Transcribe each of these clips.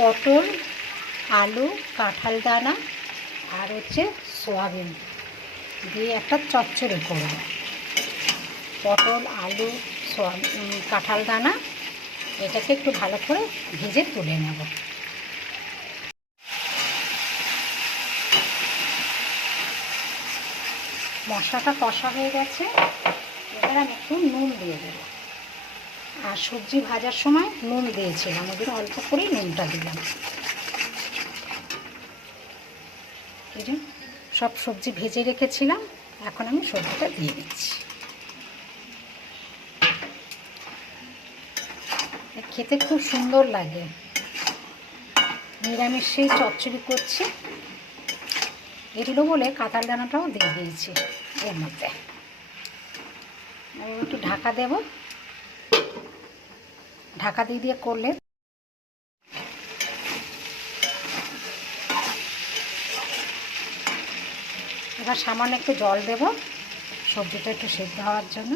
পটল, আলু, কাঁঠাল দানা আর হচ্ছে সয়াবিন দিয়ে একটা চচ্চড়ি করব। পটল, আলু, কাঁঠাল দানা এটাকে একটু ভালো করে ভেজে তুলে নেব। মশলাটা কষা হয়ে গেছে, এবার আমি একটু নুন দিয়ে দেব। আর সবজি ভাজার সময় নুন দিয়েছিলাম, ওদের অল্প করেই নুনটা দিলাম। এই যে সব সবজি ভেজে রেখেছিলাম, এখন আমি সবজিটা দিয়ে দিচ্ছি। খেতে খুব সুন্দর লাগে, নিরামিষেই চচ্চড়ি করছি এগুলো বলে কাঁঠাল দানাটাও দিয়ে দিয়েছি এর মধ্যে। একটু ঢাকা দেব, ঢাকা দিয়ে করলে এবার সামান্য একটু জল দেব সবজিটা একটু সেদ্ধ হওয়ার জন্য।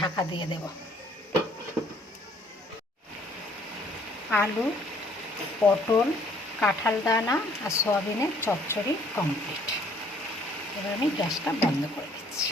ঢাকা দিয়ে দেব। আলু, পটল, কাঁঠাল দানা আর সয়াবিনের চচ্চড়ি কমপ্লিট। এবার আমি গ্যাসটা বন্ধ করে দিচ্ছি।